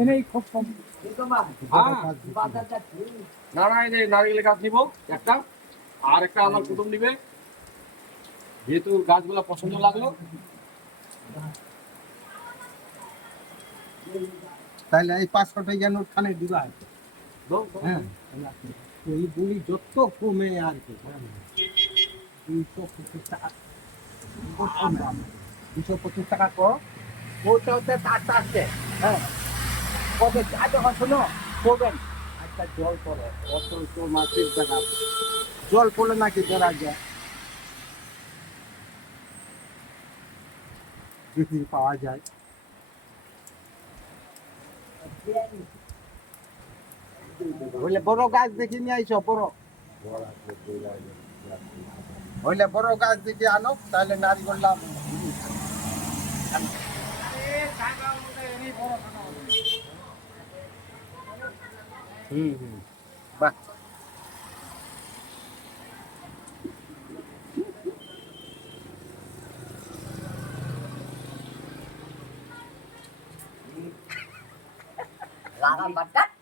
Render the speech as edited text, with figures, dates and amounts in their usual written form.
এনেই খুব কম। না না, এই যে নারকেলের গাছ নিব একটা, আর একটা আমার কুটুম নিবে, যেহেতু গাছগুলো পছন্দ লাগলো। তাহলে এই 500 টাকা নোট খানে দিবা। দাও, দাও। হ্যাঁ, এই বলি যত কমে আর কি 225 টাকা 225 টাকা কর, ওটা হচ্ছে টাকা আছে। হ্যাঁ, কবে যখন শোনো করবেন একটা জল পড়ে অত তো মাছের জায়গা, জল পড়লে নাকি ধরা যায়, যদি পাওয়া যায়। হইলে বড় গাছ দেখে নিয়ে আইসো, বড় হইলে বড় গাছ দেখে আনো, তাহলে নারিকেল লাভ। বাহ, Lala badat.